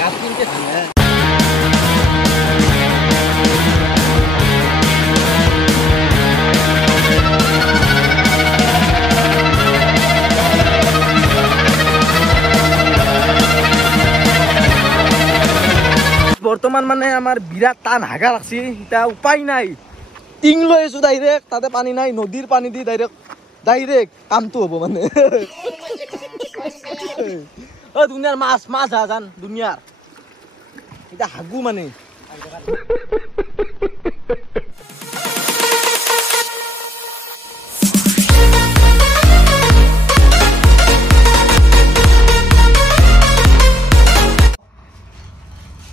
গাছ কিনতে থাকে বর্তমান মানে আমার বিরাট টান হাগা লাগছে এটা উপায় নাই টিং লৈ আছো ডাইরেক্ট তাতে পানি নাই নদীর পানি দি ডাইরেক্ট কামটো হবো মানে ও দুনিয়ার মাছ মাছ জান দুনিয়ার এটা হাগু মানে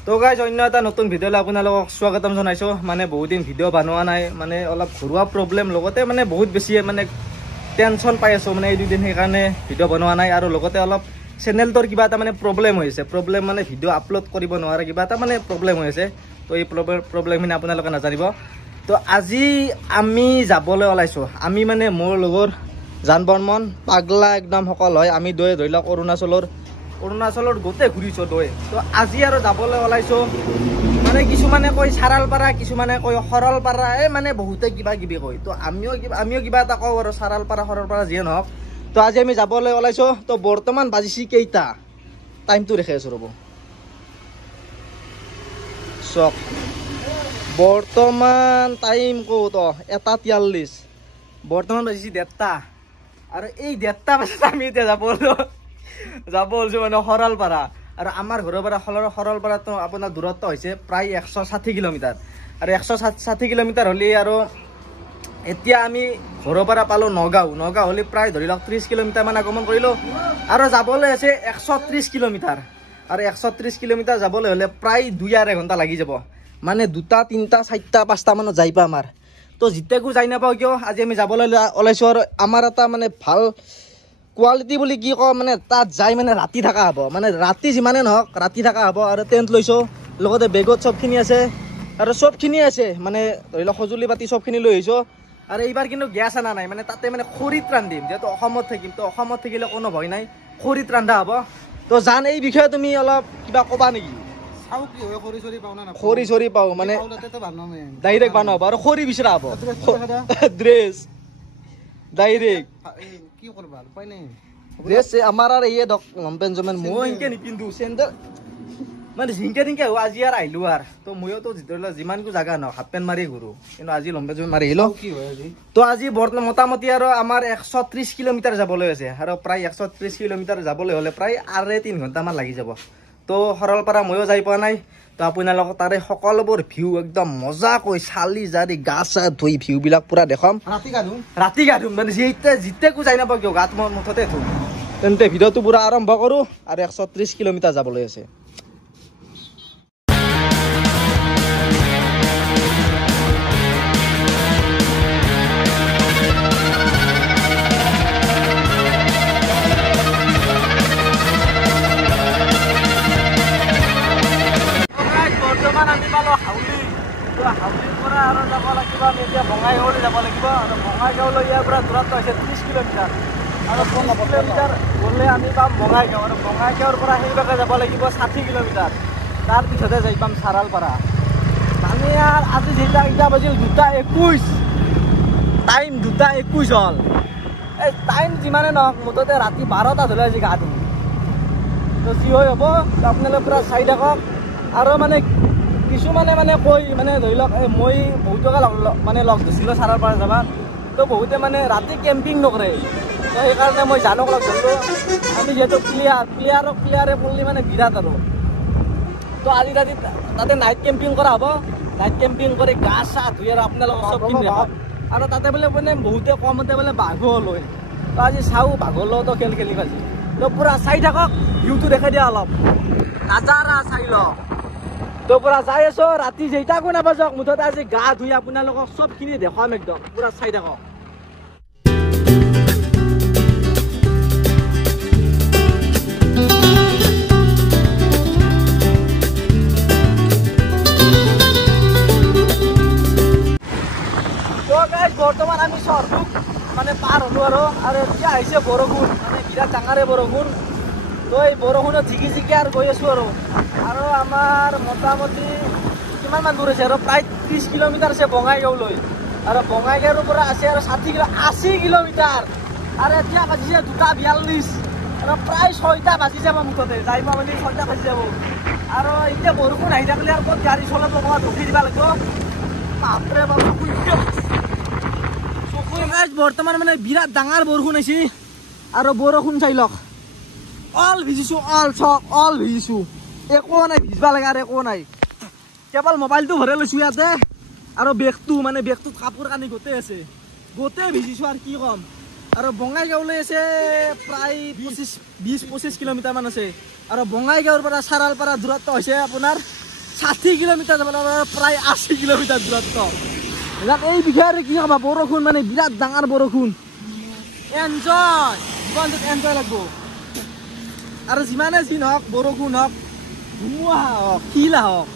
তো গাইজ অন্য এটা নতুন ভিডিঅ'লৈ আপোনালোকক স্বাগতম জনাইছোঁ মানে বহুত দিন ভিডিঅ' বনোৱা নাই মানে অলপ ঘৰুৱা প্ৰব্লেম লগতে মানে বহুত বেছি মানে টেনশ্যন পাই আছোঁ মানে এই দুদিন সেইকাৰণে ভিডিঅ' বনোৱা নাই আৰু লগতে অলপ চেনেলটোৰ কিবা এটা মানে প্ৰব্লেম হৈ আছে প্ৰব্লেম মানে ভিডিঅ' আপলোড কৰিব নোৱাৰে কিবা এটা মানে প্ৰব্লেম হৈ আছে তো এই প্ৰব্লেমখিনি আপোনালোকে নাজানিব তো আজি আমি যাবলৈ ওলাইছোঁ আমি মানে মোৰ লগৰ জান বৰ্মন পাগলা একদম সকল হয় আমি দুয়ে ধৰি লওক অৰুণাচলৰ গোটেই ঘূৰিছোঁ দৈ তো আজি আৰু যাবলৈ ওলাইছোঁ মানে কিছুমানে কয় চাৰালপাৰা কিছুমানে কয় সৰলপাৰা এই মানে বহুতে কিবা কিবি কয় তো আমিও কিবা এটা কওঁ আৰু চাৰালপাৰা সৰলপাৰা যিয়ে নহওক তো আজি আমি যাবলৈ ওলাইছোঁ তো বৰ্তমান বাজিছে কেইটা টাইমটো দেখি আছোঁ ৰ'ব চক বৰ্তমান টাইম ক'ত 1:43 বৰ্তমান বাজিছে 1:30 আৰু এই 1:30 বজাত আমি এতিয়া যাব ওলছো মানে সৰলপাৰা আৰু আমাৰ ঘৰৰ পৰা সৰলপাৰাটো আপোনাৰ দূৰত্ব হৈছে প্ৰায় 160 কিলোমিটাৰ আৰু 160 কিলোমিটাৰ হ'লে আৰু এতিয়া আমি ঘৰৰ পৰা পালোঁ নগাঁও হ'লে প্ৰায় ধৰি লওক 30 কিলোমিটাৰমান আগমন কৰিলোঁ আৰু যাবলৈ আছে 130 কিলোমিটাৰ আৰু 130 কিলোমিটাৰ যাবলৈ হ'লে প্ৰায় 2.5 ঘণ্টা লাগি যাব মানে 2টা 3টা 4টা 5টা মানত যাই পাম আমাৰ তো যেতিয়াকো যাই নাপাওঁ কিয় আজি আমি যাবলৈ ওলাইছোঁ আৰু আমাৰ এটা মানে ভাল কোৱালিটি বুলি কি কওঁ মানে তাত যাই মানে ৰাতি থকা হ'ব মানে ৰাতি যিমানে নহওক ৰাতি থকা হ'ব আৰু টেণ্ট লৈছোঁ লগতে বেগত চবখিনি আছে আৰু চবখিনি আছে মানে ধৰি লওক সঁজুলি পাতি চবখিনি লৈ আহিছোঁ আৰু এইবাৰ কিন্তু গেছ অনা নাই মানে তাতে মানে খৰিত ৰান্ধিম যিহেতু অসমত থাকিম তো অসমত থাকিলে কোনো ভয় নাই খৰিত ৰন্ধা হ'ব তো জান এই বিষয়ে তুমি অলপ কিবা ক'বা নেকি খৰি চৰি পাওঁ মানে ডাইৰেক্ট বনাব আৰু খৰি বিচৰা হ'ব ড্ৰেছ ডাইৰেক্ট কি করবা উপায় নেই ড্রেস আমার আর এই লং পেন্ট জমেন মই ইনকে নিপিন্ধু সেন্ডেল মানে জিংকে আজি আর আইলো আর তো মইও তো যিমানকো জাগা ন হাফ পেন্ট মারি ঘুরো কিন্তু আজি লং পেন্ট জমেন মারি আহিলো কি হয় আজি তো আজি বৰ্তমান মোটামুটি আৰু আমাৰ 130 কিলোমিটাৰ যাবলৈ আছে আৰু প্ৰায় 130 কিলোমিটাৰ যাবলৈ হ'লে প্ৰায় 3.5 ঘণ্টামান লাগি যাব তো সৰলপাৰা মইও যাই পোৱা নাই তো আপোনালোকক তাৰে সকলোবোৰ ভিউ একদম মজাকৈ চালি জাৰি গা চা ধুই ভিউবিলাক পুৰা দেখাম ৰাতি গা ধুম মানে যেতিয়াকো যাই নাপাওঁ কিয় গাত মই মুঠতে ধুম তেন্তে ভিডিঅ'টো পুৰা আৰম্ভ কৰোঁ আৰু 130 কিলোমিটাৰ যাবলৈ আছে আমি পালোঁ হাউলিৰ পৰা আৰু যাব লাগিব আমি এতিয়া বঙাইগাঁৱলৈ যাব লাগিব আৰু বঙাইগাঁৱলৈ ইয়াৰ পৰা দূৰত্ব হৈছে 30 কিলোমিটাৰ আৰু 30 কিলোমিটাৰ গ'লে আমি পাম বঙাইগাঁও আৰু বঙাইগাঁৱৰ পৰা সেইভাগে যাব লাগিব 60 কিলোমিটাৰ তাৰপিছতে যাই পাম চাৰালপাৰা আমি আজি এতিয়া বাজিল 2:21 টাইম 2:21 হ'ল এই টাইম যিমানে নহওক মুঠতে ৰাতি 12টা ধৰি আজি গা ধুম তো যি হৈ হ'ব আপোনালোকে পূৰা চাই থাকক আৰু মানে কিছুমানে মানে কৈ মানে ধৰি লওক মই বহুতকে মানে লগ ধৰিছিলোঁ চাৰালপাৰা যাবা তো বহুতে মানে ৰাতি কেম্পিং নকৰে তো সেইকাৰণে মই জানক লগ ধৰিলোঁ আমি যিহেতু প্লেয়াৰে পঢ়লি মানে বিৰাট আৰু তো আজি ৰাতি তাতে নাইট কেম্পিং কৰা হ'ব নাইট কেম্পিং কৰি গা চা ধুই আৰু আপোনালোকক চবখিনি দেখাম আৰু তাতে বোলে মানে বহুতে কমতে বোলে বাঘো লয় তো আজি চাওঁ বাঘৰ লগতো খেলি পাইছে তো পূৰা চাই থাকক ভিউটো দেখাই দিয়া অলপ নাজাৰা চাই লওক তো পুৰা যাই আছো ৰাতি যেইটাকো নাবাজক মুঠতে আজি গা ধুই আপোনালোকক চবখিনি দেখাম একদম পুৰা চাই থাকক বৰ্তমান আমি চহৰটোক মানে পাৰ হ'লো আৰু এতিয়া আহিছে বৰষুণ মানে বিৰাট ডাঙৰে বৰষুণ তো এই বৰষুণত ঝিকি ঝিকি আৰু গৈ আছোঁ আৰু আমাৰ মোটামুটি কিমানমান দূৰ আছে আৰু প্ৰায় 30 কিলোমিটাৰ আছে বঙাইগাঁওলৈ আৰু বঙাইগাঁৱৰ পৰা আছে আৰু 80 কিলোমিটাৰ আৰু এতিয়া বাজিছে 2:42 আৰু প্ৰায় 6টা বাজি যাব মুঠতে যাই পাওঁ মানে 6টা বাজি যাব আৰু এতিয়া বৰষুণ আহি থাকিলে আৰু ক'ত গাড়ী চলাব ক'ৰবাত ৰখি দিব লাগিব বাপৰে বাপ বৰ্তমান মানে বিৰাট ডাঙৰ বৰষুণ আহিছে আৰু বৰষুণ চাই লওক অল ভিজিছোঁ অল ভিজিছোঁ একো নাই ভিজবা লাগে আৰু একো নাই কেৱল মোবাইলটো ভৰাই লৈছোঁ ইয়াতে আৰু বেগটোত কাপোৰ কানি গোটেই আছে গোটেই ভিজিছোঁ আৰু কি ক'ম আৰু বঙাইগাঁৱলৈ আছে প্ৰায় 20-25 কিলোমিটাৰমান আছে আৰু বঙাইগাঁৱৰ পৰা চাৰালপাৰা দূৰত্ব হৈছে আপোনাৰ 60 কিলোমিটাৰ যাব লাগে প্ৰায় 80 কিলোমিটাৰ দূৰত্ব এই বিষয়ে আৰু কি ক'বা বৰষুণ মানে বিৰাট ডাঙৰ বৰষুণ এনজয় জীৱনটোত এনজয় লাগিব আৰু যিমানে যি নহওক বৰষুণ হওক ধুমুহা হওক শিল হওক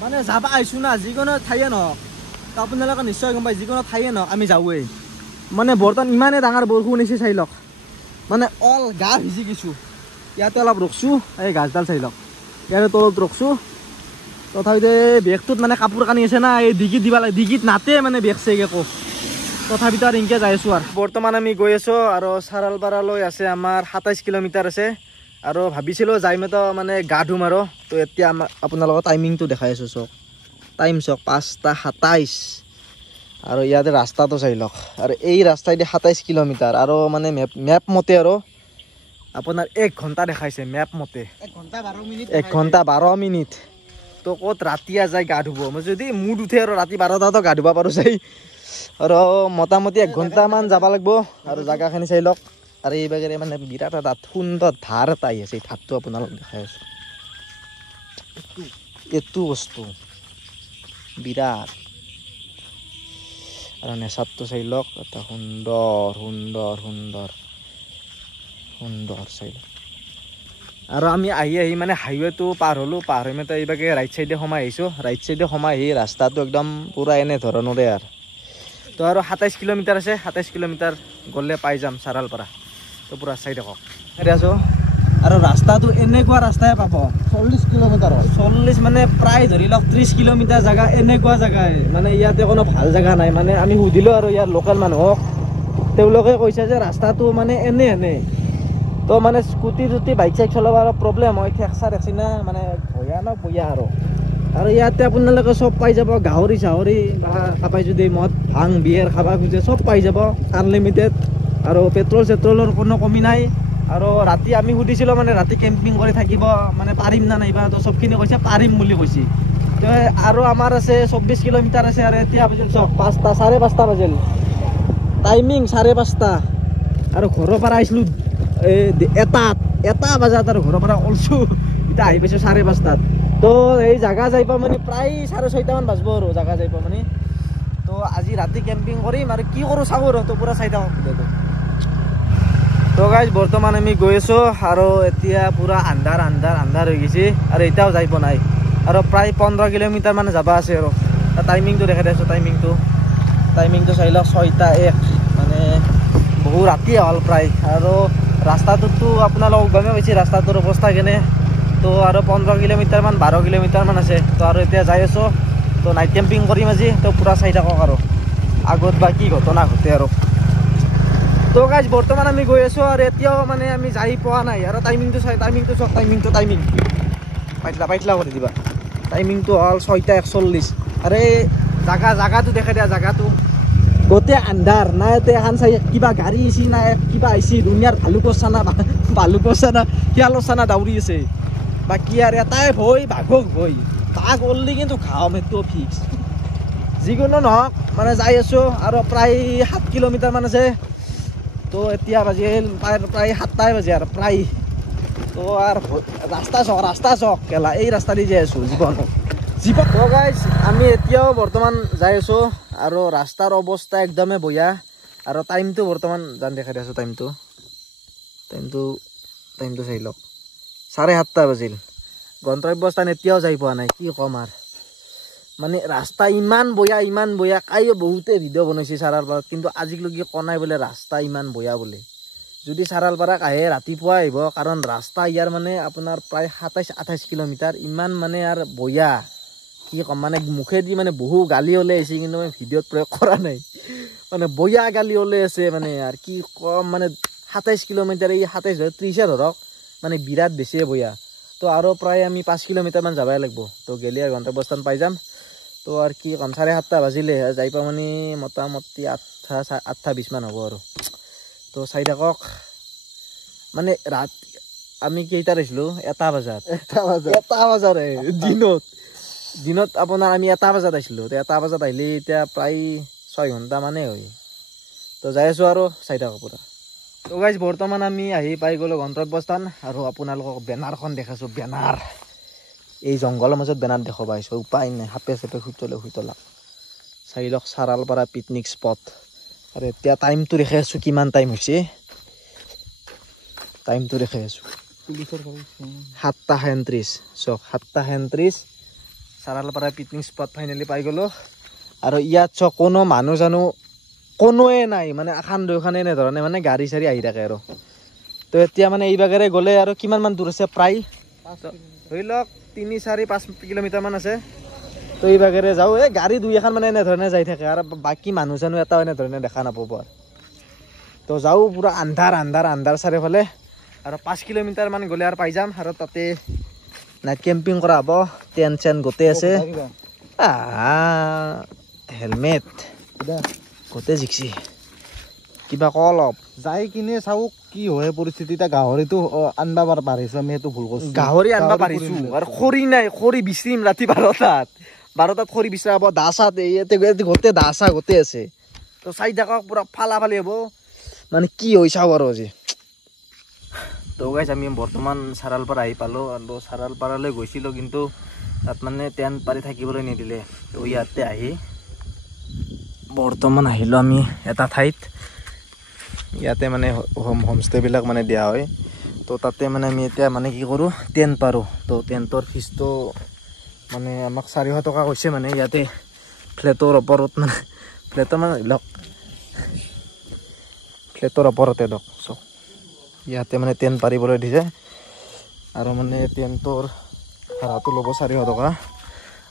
মানে যাব আহিছোঁ না যিকোনো ঠাইয়ে নহওক তো আপোনালোকে নিশ্চয় গম পায় যিকোনো ঠাইয়ে নহওক আমি যাওঁৱেই মানে বৰ্তমান ইমানেই ডাঙৰ বৰষুণ আহিছে চাই লওক মানে অল গা ভিজি গৈছোঁ ইয়াতে অলপ ৰখছোঁ এই গাছডাল চাই লওক ইয়াতে তলত ৰখছোঁ তথাপিতে বেগটোত মানে কাপোৰ কানি আছে না এই ডিগিত দিব লাগে ডিগিত নাতে মানে বেগ চেগ একো তথাপিতো আৰু এনেকৈ যাই আছোঁ আৰু বৰ্তমান আমি গৈ আছোঁ আৰু চাৰালপাৰালৈ আছে আমাৰ 27 কিলোমিটাৰ আছে আৰু ভাবিছিলোঁ যাই মেতো মানে গা ধুম আৰু তো এতিয়া আপোনালোকৰ টাইমিংটো দেখাই আছোঁ চাওক টাইম চাওক 5:27 আৰু ইয়াতে ৰাস্তাটো চাই লওক আৰু এই ৰাস্তাইদি 27 কিলোমিটাৰ আৰু মানে মেপ মতে আৰু আপোনাৰ 1 ঘণ্টা দেখাইছে মেপ মতে 1 ঘণ্টা 12 মিনিট তো ক'ত ৰাতিয়া যাই গা ধুব মই যদি মুড উঠে আৰু ৰাতি 12টাতো গা ধুব পাৰোঁ চাই আৰু মোটামুটি 1 ঘণ্টামান যাব লাগিব আৰু জেগাখিনি চাই লওক আৰু এইবাগে মানে বিৰাট এটা সুন্দৰ ধাৰ এটা আহি আছে এই ধাৰটো আপোনালোক দেখাই আছোঁ এইটো বস্তু বিৰাট আৰু নেচাৰটো চাই লওক এটা সুন্দৰ চাই লওক আৰু আমি আহি মানে হাইৱেটো পাৰ হ'লোঁ পাৰ হৈ মেতো এইবাগে ৰাইট চাইডে সোমাই আহিছোঁ ৰাইট চাইডে সোমাই আহি ৰাস্তাটো একদম পূৰা এনে ধৰণৰে আৰু তো আৰু 27 কিলোমিটাৰ আছে 27 কিলোমিটাৰ গ'লে পাই যাম চাৰালপাৰা তো পূৰা চাই থাকক আছোঁ আৰু ৰাস্তাটো এনেকুৱা ৰাস্তাই পাব 40 কিলোমিটাৰ 40 মানে প্ৰায় ধৰি লওক 30 কিলোমিটাৰ জেগা এনেকুৱা জেগাই মানে ইয়াতে কোনো ভাল জেগা নাই মানে আমি সুধিলোঁ আৰু ইয়াৰ লোকেল মানুহক তেওঁলোকে কৈছে যে ৰাস্তাটো মানে এনে তো মানে স্কুটি বাইক চাইক চলাব অলপ প্ৰব্লেম হয় ঠেকচা না মানে ভয়ানক আৰু ইয়াতে আপোনালোকে চব পাই যাব গাহৰি চাহৰি বা কাবাই যদি মদ ভাং বিয়েৰ খাব খোজে চব পাই যাব আনলিমিটেড আৰু পেট্ৰল চেট্ৰলৰ কোনো কমি নাই আৰু ৰাতি আমি সুধিছিলোঁ মানে ৰাতি কেম্পিং কৰি থাকিব মানে পাৰিম না নাইবা তো চবখিনি কৈছে পাৰিম বুলি কৈছে তো আৰু আমাৰ আছে 24 কিলোমিটাৰ আছে আৰু এতিয়া বাজিল চক 5:30 বাজিল টাইমিং 5:30 আৰু ঘৰৰ পৰা আহিছিলোঁ এটা বজাত আৰু ঘৰৰ পৰা ওলছোঁ এতিয়া আহি পাইছোঁ 5:30 তো এই জাগা যাই পাওঁ মানে প্ৰায় 6:30 মান বাজিব আৰু জাগা যাই পাওঁ মানে তো আজি ৰাতি কেম্পিং কৰিম আৰু কি কৰোঁ চাওঁ আৰু তো পূৰা চাই থাকক ভিডিঅ'টো তো গাইজ বৰ্তমান আমি গৈ আছোঁ আৰু এতিয়া পূৰা আন্ধাৰ হৈ গৈছে আৰু এতিয়াও যাই পোৱা নাই আৰু প্ৰায় 15 কিলোমিটাৰ মানে যাব আছে আৰু টাইমিংটো দেখাই দিছোঁ টাইমিংটো চাই লওক 6:01 মানে বহু ৰাতি হ'ল প্ৰায় আৰু ৰাস্তাটোতো আপোনালোক গমে পাইছে ৰাস্তাটোৰ অৱস্থা কেনে তো আৰু 15 কিলোমিটাৰমান 12 কিলোমিটাৰমান আছে তো আৰু এতিয়া যাই আছোঁ তো নাইট কেম্পিং কৰিম আজি তো পূৰা চাই থাকক আৰু আগত বা কি ঘটনা ঘটে আৰু তো গাইজ বৰ্তমান আমি গৈ আছোঁ আৰু এতিয়াও মানে আমি যাই পোৱা নাই আৰু টাইমিংটো চাওক টাইমিং পাইতলা কৰি দিবা টাইমিংটো হ'ল 6:41 আৰু এই জাগাটো দেখাই দিয়া জাগাটো গোটেই আন্ধাৰ না ইয়াতে এখন চাই কিবা গাড়ী আহিছে না কিবা আহিছে দুনিয়াৰ ভালুকৰ চানা শিয়ালৰ চানা দাউৰি আছে বাকী আৰু এটাই ভয় বাঘক ভয় বাঘ ওললি কিন্তু ঘাম সেইটো ফিক্স যিকোনো নহওক মানে যাই আছোঁ আৰু প্ৰায় 7 কিলোমিটাৰমান আছে তো এতিয়া বাজিল প্ৰায় 7টাই বাজে আৰু প্ৰায় তো আৰু ৰাস্তা চক কেলা এই ৰাস্তা দি যাই আছোঁ জীৱন তো গাইজ আমি এতিয়াও বৰ্তমান যাই আছোঁ আৰু ৰাস্তাৰ অৱস্থা একদমেই বঢ়িয়া আৰু টাইমটো বৰ্তমান জান দেখাই দি আছোঁ টাইমটো চাই লওক 7:30 বাজিল গন্তব্যস্থান এতিয়াও যাই পোৱা নাই কি ক'ম আৰু মানে ৰাস্তা ইমান বঢ়িয়া কাইও বহুতে ভিডিঅ' বনাইছে চাৰালপাৰাত কিন্তু আজিলৈকে কোৱা নাই বোলে ৰাস্তা ইমান বঢ়িয়া বোলে যদি চাৰালপাৰাক আহে ৰাতিপুৱা আহিব কাৰণ ৰাস্তা ইয়াৰ মানে আপোনাৰ প্ৰায় 27-28 কিলোমিটাৰ ইমান মানে আৰু বয়া কি ক'ম মানে মুখেদি মানে বহু গালি ওলাই আহিছে কিন্তু মই ভিডিঅ'ত প্ৰয়োগ কৰা নাই মানে বয়া গালি ওলাই আছে মানে আৰু কি ক'ম মানে 27 কিলোমিটাৰ এই 27 30 ধৰক মানে বিৰাট বেছিয়ে বয়া তো আৰু প্ৰায় আমি 5 কিলোমিটাৰমান যাবই লাগিব তো গেলি আৰু গন্তব্যস্থান পাই যাম তো আৰু কি ক'ম 7:30 বাজিলে যাই পাওঁ মানে মোটামুটি 8:20 মান হ'ব আৰু তো চাই থাকক মানে ৰাত আমি কেইটাত আহিছিলোঁ 1 বজাত 1 বজাত দিনত আপোনাৰ আমি 1 বজাত আহিছিলোঁ তো 1 বজাত আহিলে এতিয়া প্ৰায় 6 ঘণ্টা মানে হয় তো যাই আছোঁ আৰু চাই থাকক পুৰা তো গাইজ বৰ্তমান আমি আহি পাই গ'লোঁ গন্তব্যস্থান আৰু আপোনালোকক বেনাৰখন দেখাইছোঁ বেনাৰ এই জংঘলৰ মাজত বেনাৰ দেখাব আহিছোঁ উপায় নাই সাপে চাপে শুইতলা চাই লওক চাৰালপাৰা পিকনিক স্পট আৰু এতিয়া টাইমটো দেখাই আছোঁ কিমান টাইম হৈছে টাইমটো দেখাই আছোঁ 7:37 চক 7:37 চাৰালপাৰা পিকনিক স্পট ফাইনেলি পাই গ'লোঁ আৰু ইয়াত চক কোনো মানুহ জানো কোনোৱে নাই মানে এখন দুখনে এনেধৰণে মানে গাড়ী চাড়ী আহি থাকে আৰু তো এতিয়া মানে এই বাগেৰে গ'লে আৰু কিমানমান দূৰ আছে প্ৰায় ধৰি লওক 3-4-5 কিলোমিটাৰমান আছে তো এই বাগেৰে যাওঁ এই গাড়ী দুই এখন মানে এনেধৰণে যাই থাকে আৰু বাকী মানুহ চানুহ এটাও এনেধৰণে দেখা নাপাব আৰু তো যাওঁ পুৰা আন্ধাৰ চাৰিওফালে আৰু 5 কিলোমিটাৰমান গ'লে আৰু পাই যাম আৰু তাতে নাইট কেম্পিং কৰা হ'ব টেণ্ট চেণ্ট গোটেই আছে হেলমেট গোটেই জিকছি কিবা ক অলপ যাই কিনে চাওক কি হয় পৰিস্থিতি এতিয়া গাহৰিটো আনবা পাৰিছোঁ আমি সেইটো ভুল কৰিছোঁ গাহৰি আনবা পাৰিছোঁ আৰু খৰি নাই খৰি বিচাৰিম ৰাতি 12টাত খৰি বিচাৰাব দা চাত গোটেই দা চা গোটেই আছে তো চাই থাকক পুৰা ফালা ফালি হ'ব মানে কি হৈ চাওঁ আৰু আজি তো গাইজ আমি বৰ্তমান চাৰালপাৰা আহি পালোঁ আৰু চাৰালপাৰালৈ গৈছিলোঁ কিন্তু তাত মানে টেণ্ট পাৰি থাকিবলৈ নিদিলে তো ইয়াতে আহি বৰ্তমান আহিলোঁ আমি এটা ঠাইত ইয়াতে মানে হোমষ্টেবিলাক মানে দিয়া হয় তো তাতে মানে আমি এতিয়া মানে কি কৰোঁ টেণ্ট পাৰোঁ তো টেণ্টৰ ফিজটো মানে আমাক 400 টকা কৈছে মানে ইয়াতে ফ্লেটৰ ওপৰত মানে ফ্লেটৰ ওপৰতে দক চক ইয়াতে মানে টেণ্ট পাৰিবলৈ দিছে আৰু মানে টেণ্টৰ ভাড়াটো ল'ব 400 টকা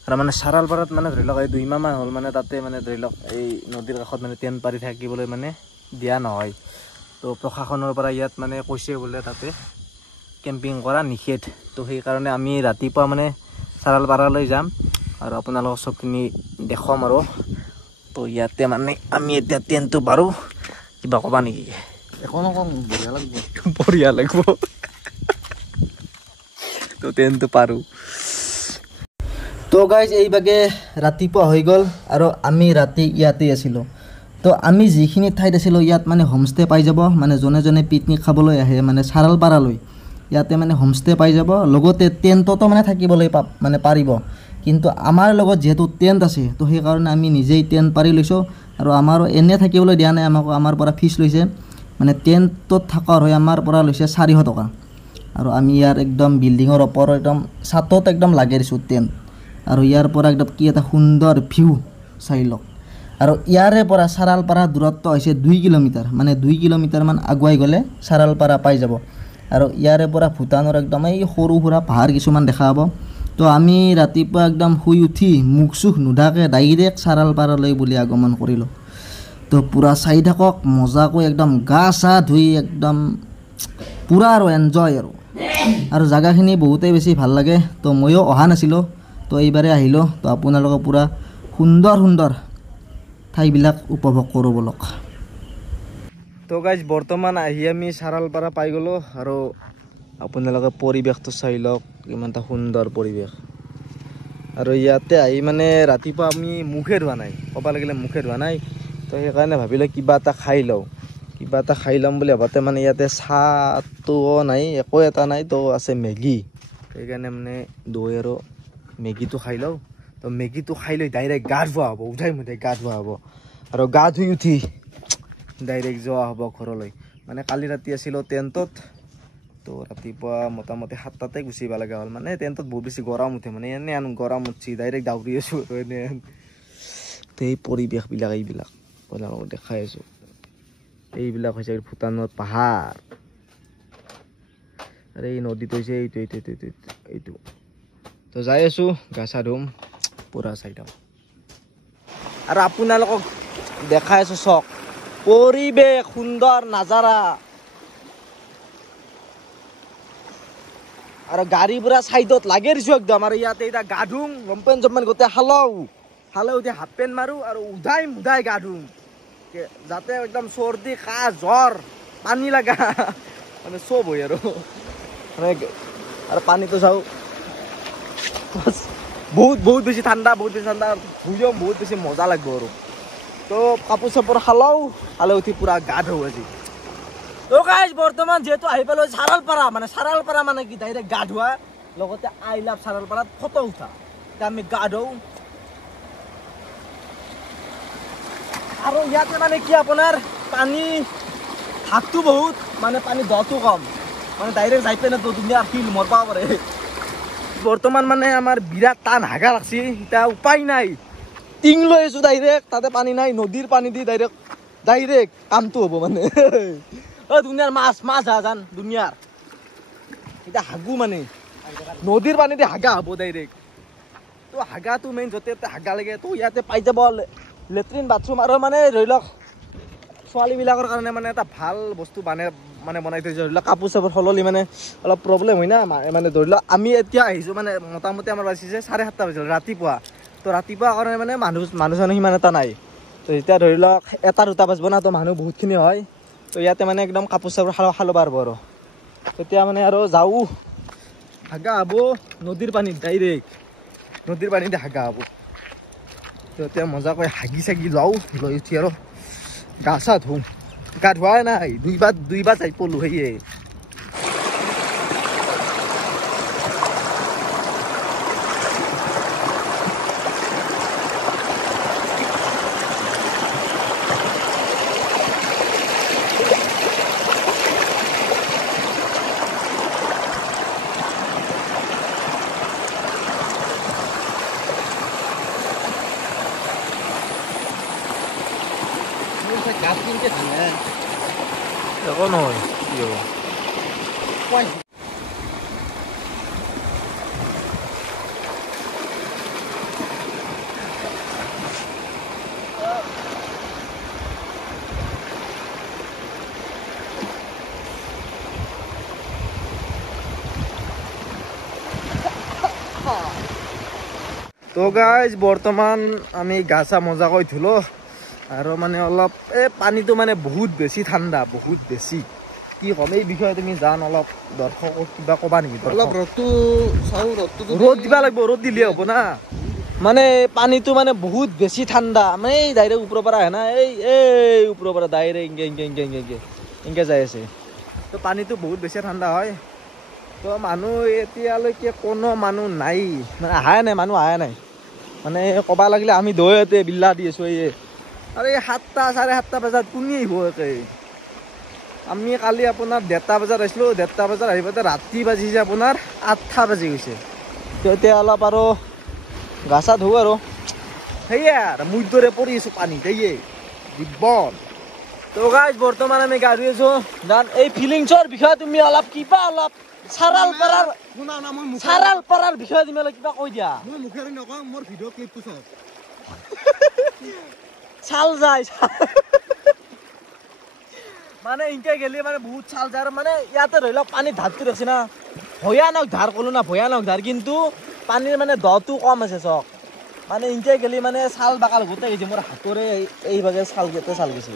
আৰু মানে চাৰালপাৰাত মানে ধৰি লওক এই 2 মাহমান হ'ল মানে তাতে মানে ধৰি লওক এই নদীৰ কাষত মানে টেণ্ট পাৰি থাকিবলৈ মানে দিয়া নহয় তো প্ৰশাসনৰ পৰা ইয়াত মানে কৈছে বোলে তাতে কেম্পিং কৰা নিষেধ তো সেইকাৰণে আমি ৰাতিপুৱা মানে চাৰালপাৰালৈ যাম আৰু আপোনালোকক চবখিনি দেখুৱাম আৰু তো ইয়াতে মানে আমি এতিয়া টেণ্টটো পাৰোঁ কিবা ক'বা নেকি একো নকওঁ বঢ়িয়া লাগিব তো টেণ্টটো পাৰোঁ তো গাইজ এইভাগে ৰাতিপুৱা হৈ গ'ল আৰু আমি ৰাতি ইয়াতে আছিলোঁ তো আমি যিখিনি ঠাইত আছিলোঁ ইয়াত মানে হোমষ্টে পাই যাব মানে জনে পিকনিক খাবলৈ আহে মানে চাৰালপাৰালৈ ইয়াতে মানে হোমষ্টে পাই যাব লগতে টেণ্টতো মানে থাকিবলৈ পাৰিব কিন্তু আমাৰ লগত যিহেতু টেণ্ট আছে তো সেইকাৰণে আমি নিজেই টেণ্ট পাৰি লৈছোঁ আৰু আমাৰো এনে থাকিবলৈ দিয়া নাই আমাক আমাৰ পৰা ফিজ লৈছে মানে টেণ্টত থকাৰ হৈ আমাৰ পৰা লৈছে 400 টকা আৰু আমি ইয়াৰ একদম বিল্ডিঙৰ ওপৰত একদম ছাতত একদম লাগে দিছোঁ টেণ্ট আৰু ইয়াৰ পৰা একদম কি এটা সুন্দৰ ভিউ চাই লওক আৰু ইয়াৰে পৰা চাৰালপাৰা দূৰত্ব হৈছে 2 কিলোমিটাৰ মানে 2 কিলোমিটাৰমান আগুৱাই গ'লে চাৰালপাৰা পাই যাব আৰু ইয়াৰে পৰা ভূটানৰ একদম এই সৰু সুৰা পাহাৰ কিছুমান দেখা পাব তো আমি ৰাতিপুৱা একদম শুই উঠি মুখ চুখ নোধাকৈ ডাইৰেক্ট চাৰালপাৰালৈ বুলি আগমন কৰিলোঁ তো পুৰা চাই থাকক মজাকৈ একদম গা চা ধুই একদম পুৰা আৰু এনজয় আৰু জাগাখিনি বহুতেই বেছি ভাল লাগে তো ময়ো অহা নাছিলোঁ তো এইবাৰে আহিলোঁ তো আপোনালোকে পুৰা সুন্দৰ ঠাইবিলাক উপভোগ কৰোঁ বলক তো গাইজ বৰ্তমান আহি আমি চাৰালপাৰা পাই গ'লোঁ আৰু আপোনালোকে পৰিৱেশটো চাই লওক ইমান এটা সুন্দৰ পৰিৱেশ আৰু ইয়াতে আহি মানে ৰাতিপুৱা আমি মুখে ধোৱা নাই ক'ব লাগিলে মুখে ধোৱা নাই তো সেইকাৰণে ভাবিলোঁ কিবা এটা খাই ল'ম বুলি ভাবতে মানে ইয়াতে চাহটোও নাই একো এটা নাই তো আছে মেগী সেইকাৰণে মানে দৈ আৰু মেগীটো খাই লওঁ তো মেগীটো খাই লৈ ডাইৰেক্ট গা ধোৱা হ'ব উঠাই গা ধোৱা হ'ব আৰু গা ধুই উঠি ডাইৰেক্ট যোৱা হ'ব ঘৰলৈ মানে কালি ৰাতি আছিলোঁ টেণ্টত তো ৰাতিপুৱা মোটামুটি 7টাতে গুচি আহিব লগা হ'ল মানে টেণ্টত বহুত বেছি গৰম উঠে মানে এনে গৰম উঠছি ডাইৰেক্ট দাউৰি আছোঁ এনে তো এই পৰিৱেশবিলাক এইবিলাক আপোনালোকক দেখাই আছোঁ এইবিলাক হৈছে ভূটানত পাহাৰ আৰু এই নদীটো হৈছে এইটো তো যাই আছোঁ গা চা ধুম পুৰা চাইডাম আৰু আপোনালোকক দেখাই আছোঁ চক পৰিৱেশ সুন্দৰ নাজাৰা আৰু গাড়ী পুৰা চাইডত লাগি দিছোঁ একদম আৰু ইয়াতে এতিয়া গা ধুম লম্পেন জম্পেন গোটেই হালাও এতিয়া হাফ পেণ্ট মাৰোঁ আৰু উধাই গা ধুম যাতে একদম চৰ্দি কাহ জ্বৰ পানী লগা মানে চব হয় আৰু পানীটো চাওঁ বহুত বেছি ঠাণ্ডা ভুজম বহুত বেছি মজা লাগিব আৰু তো কাপোৰ চাপোৰ হালাও উঠি পুৰা গা ধুওঁ আজি তো গাইজ বৰ্তমান যিহেতু আহি পালোঁ চাৰালপাৰা মানে কি ডাইৰেক্ট গা ধোৱা লগতে আই লাভ চাৰালপাৰাত ফটো উঠা এতিয়া আমি গা ধুওঁ আৰু ইয়াতে মানে কি আপোনাৰ পানী হাতটো বহুত মানে পানী দটো কম মানে ডাইৰেক্ট যাই পেনে ধুনীয়া ফিল মৰ পাব পাৰে বৰ্তমান মানে আমাৰ বিৰাট টান হাগা লাগছি এতিয়া উপায় নাই টিং লৈ আছোঁ ডাইৰেক্ট তাতে পানী নাই নদীৰ পানী দি ডাইৰেক্ট কামটো হ'ব মানে দুনিয়াৰ মাছ জান দুনিয়াৰ এতিয়া হাগু মানে নদীৰ পানী দি হাগা হ'ব ডাইৰেক্ট তো হাগাটো মেইন য'তে ত'তে হাগা লাগে তো ইয়াতে পাই যাব লেট্ৰিন বাথৰুম আৰু মানে ধৰি লওক ছোৱালীবিলাকৰ কাৰণে মানে এটা ভাল বস্তু বনাই থৈছে ধৰি লওক কাপোৰ চাপোৰ সলনি মানে অলপ প্ৰব্লেম হয় না মানে ধৰি লওক আমি এতিয়া আহিছোঁ মানে মোটামুটি আমাৰ বাজিছে 7:30 বাজিল ৰাতিপুৱা তো ৰাতিপুৱা কাৰণে মানে মানুহ সিমান এটা নাই তো এতিয়া ধৰি লওক 1-2 বাজিব না তো মানুহ বহুতখিনি হয় তো ইয়াতে মানে একদম কাপোৰ চাপোৰ খালো পাৰব আৰু তেতিয়া মানে আৰু যাওঁ হাগা হ'ব নদীৰ পানীত ডাইৰেক্ট নদীৰ পানীতে হাগা হ'ব তো এতিয়া মজাকৈ হাগি চাগি লওঁ লৈ উঠি আৰু গা চা ধুওঁ গা ধোৱাই নাই দুইবাৰ যাই পলোঁ সেয়ে গাছ কিনতে ঠান্ডা এখন হয় কি হ'ব তো গাইজ বৰ্তমান আমি গা চা মজাকৈ ধুলো আৰু মানে অলপ পানীটো মানে বহুত বেছি ঠাণ্ডা বহুত বেছি কি ক'ম এই বিষয়ে তুমি জান অলপ দৰ্শকক কিবা ক'বা নেকি অলপ ৰ'দটো চাওঁ ৰ'দ দিবা লাগিব ৰ'দ দিলে হ'ব না মানে পানীটো মানে বহুত বেছি ঠাণ্ডা মানে এই ডাইৰেক্ট ওপৰৰ পৰা আহে না এই ওপৰৰ পৰা ডাইৰেক্ট এনেকৈ যাই আছে তো পানীটো বহুত বেছি ঠাণ্ডা হয় তো মানুহ এতিয়ালৈকে কোনো মানুহ নাই মানে মানুহ অহাই নাই মানে ক'বা লাগিলে আমি দৈতে বিল্লা দি আছোঁ আৰু এই 7-7:30 বজাত কোনে আহিব একে আমি কালি আপোনাৰ 1:30 বজাত আহিছিলোঁ 1:30 বজাত আহি পাওঁতে ৰাতি বাজিছে আপোনাৰ 8 বাজি গৈছে তো এতিয়া অলপ আৰু গা চা ধুওঁ আৰু সেয়ে আৰু মোৰ দৰে পৰি আছোঁ পানী সেয়ে জীৱন তো গাইজ বৰ্তমান আমি গা ধুই আছোঁ জান এই ফিলিংছৰ বিষয়ে তুমি অলপ কিবা অলপ চাৰালপাৰাৰ বিষয়ে তুমি অলপ কিবা কৈ দিয়া মই মুখেৰে নকওঁ মোৰ ভিডিঅ' ক্লিপটো চাওক চাল যায় মানে ইনকে গেলি মানে বহুত চাল যায় মানে ইয়াতে ধৰি লওক পানীৰ ধাৰটো দেখছি না ভয়ানক ধাৰ ক'লো না ভয়ানক ধাৰ কিন্তু পানীৰ মানে দটো কম আছে চক মানে ইনকে গেলি মানে চাল বাকাল গোটেই গৈছে মোৰ হাতৰে এইভাগে চাল গৈছে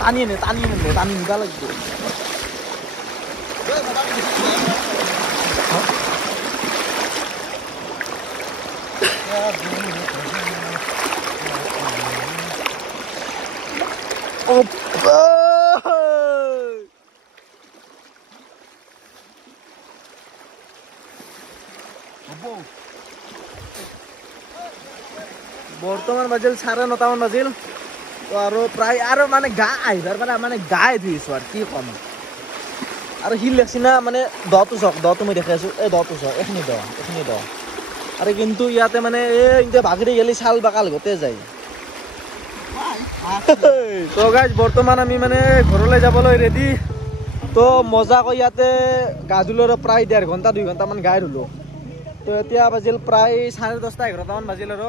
টানি নিবা লাগিব বৰ্তমান বাজিল 9:30 বাজিল তো আৰু প্ৰায় আৰু মানে গা আহিবাৰ মানে গাই ধুইছোঁ আৰু কি ক'ম আৰু শিল লাগছি না মানে দটো চাওক দটো মই দেখাই আছোঁ এই দটো চাওক এইখিনি দ আৰু কিন্তু ইয়াতে মানে এই ভাগৰি গেলি চাল বাকাল গোটেই যায় তো গাইজ বৰ্তমান আমি মানে ঘৰলৈ যাবলৈ ৰেডি তো মজাকৈ ইয়াতে গা ধুলো আৰু প্ৰায় 1.5 ঘণ্টা 2 ঘণ্টামান গা ধুলো তো এতিয়া বাজিল প্ৰায় 10:30 11টামান বাজিল আৰু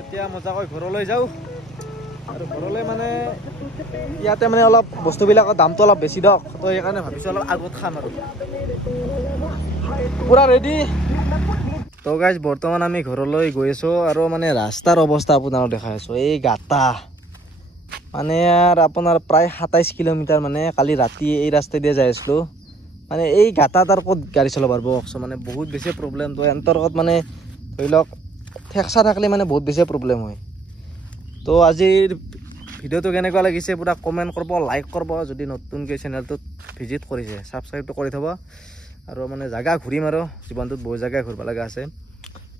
এতিয়া মজাকৈ ঘৰলৈ যাওঁ আৰু ঘৰলৈ মানে ইয়াতে মানে অলপ বস্তুবিলাকৰ দামটো অলপ বেছি দিয়ক তো সেইকাৰণে ভাবিছোঁ অলপ আগত খাম আৰু পুৰা ৰেডি তো গাইজ বৰ্তমান আমি ঘৰলৈ গৈ আছোঁ আৰু মানে ৰাস্তাৰ অৱস্থা আপোনাক দেখাই আছোঁ এই গাটা মানে ইয়াৰ আপোনাৰ প্ৰায় 27 কিলোমিটাৰ মানে কালি ৰাতি এই ৰাস্তাই দিয়ে যাই আছিলোঁ মানে এই গাটাত আৰু ক'ত গাড়ী চলাব পাৰিব কওকচোন মানে বহুত বেছি প্ৰব্লেম তো অন্তৰ্গত মানে ধৰি লওক ঠেকচা থাকিলে মানে বহুত বেছি প্ৰব্লেম হয় তো আজিৰ ভিডিঅ'টো কেনেকুৱা লাগিছে পুৰা কমেণ্ট কৰিব লাইক কৰিব যদি নতুনকৈ চেনেলটোত ভিজিট কৰিছে ছাবস্ক্ৰাইবটো কৰি থ'ব আৰু মানে জাগা ঘূৰিম আৰু জীৱনটোত বহুত জাগা ঘূৰিব লগা আছে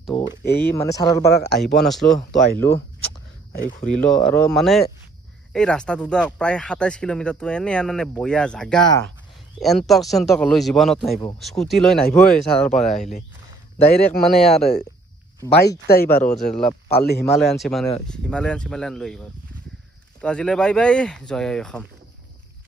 তো এই মানে চাৰালপাৰাক আহি পোৱা নাছিলোঁ তো আহিলোঁ আহি ঘূৰিলোঁ আৰু মানে এই ৰাস্তাটোতো প্ৰায় 27 কিলোমিটাৰটো এনেই মানে বয়া জাগা এণ্টক চেণ্টক লৈ জীৱনত নাহিব স্কুটি লৈ নাহিবই চাৰালপাৰা আহিলে ডাইৰেক্ট মানে আৰ বাইক টাইপ আৰ পাৰলে হিমালয়ান লৈ আহিব তো আজিলৈ বাই বাই জয় অসম।